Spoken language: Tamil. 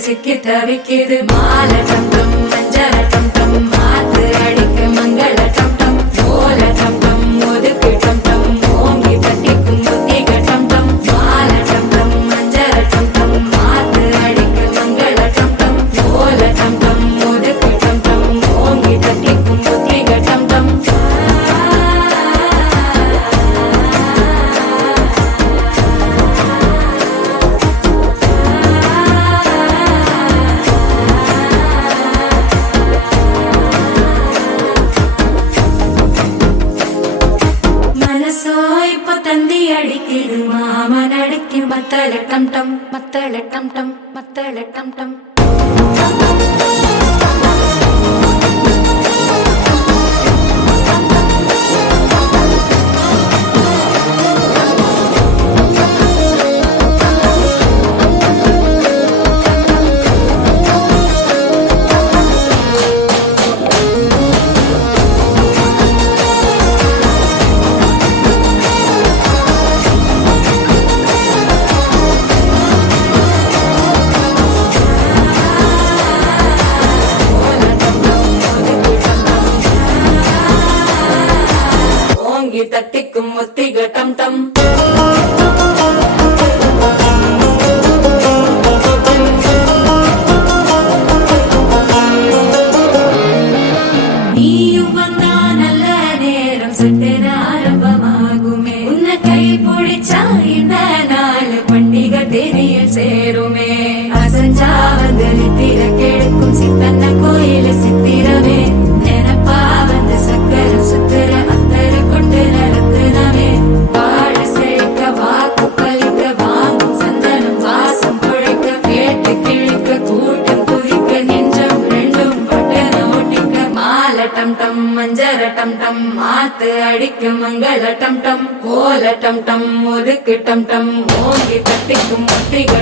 சிக்கி தவிக்குது மால டம் டம் மஞ்சள டம் டம் மாத்து அடிக்க மங்கள டம் டம் ஓல டம் டம் ஒதுக்கு டம் டம் ஓங்கி தட்டிக்கும் புத்திக டம் டம் மால டம் டம் மஞ்சள டம் டம் மாத்து அடிக்க மங்கள டம் டம் ஓல டம் டம் ஒதுக்கு டம் டம் ஓங்கி தட்டிக்கும் புத்திக டம் டம் தந்தி அடிக்குது மாமன் அடிக்கு மத்தள டம் டம் மத்தள டம் டம் மத்தள டம் டம் தட்டிக்கும் முத்திக டம் டம் நீயும் வந்தா நல்ல நேரம் சட்டென ஆரம்பமாகுமே உன்னை கை பிடிச்சா இந்த நாள் பண்டிகை தெரிய சேருமே அசஞ்சா வந்து நித்திர கெடுக்கும் சித்தன்ன கோயில சித்திரமே நினைப்பா வந்து சக்கர சுத்துற டம் டம் மஞ்சர டம் டம் மாத்து அடிக்கும் மங்கள டம் டம் ஓல டம் டம் ஒதுக்கு டம் டம் ஓங்கி தட்டிக்கும் முத்திக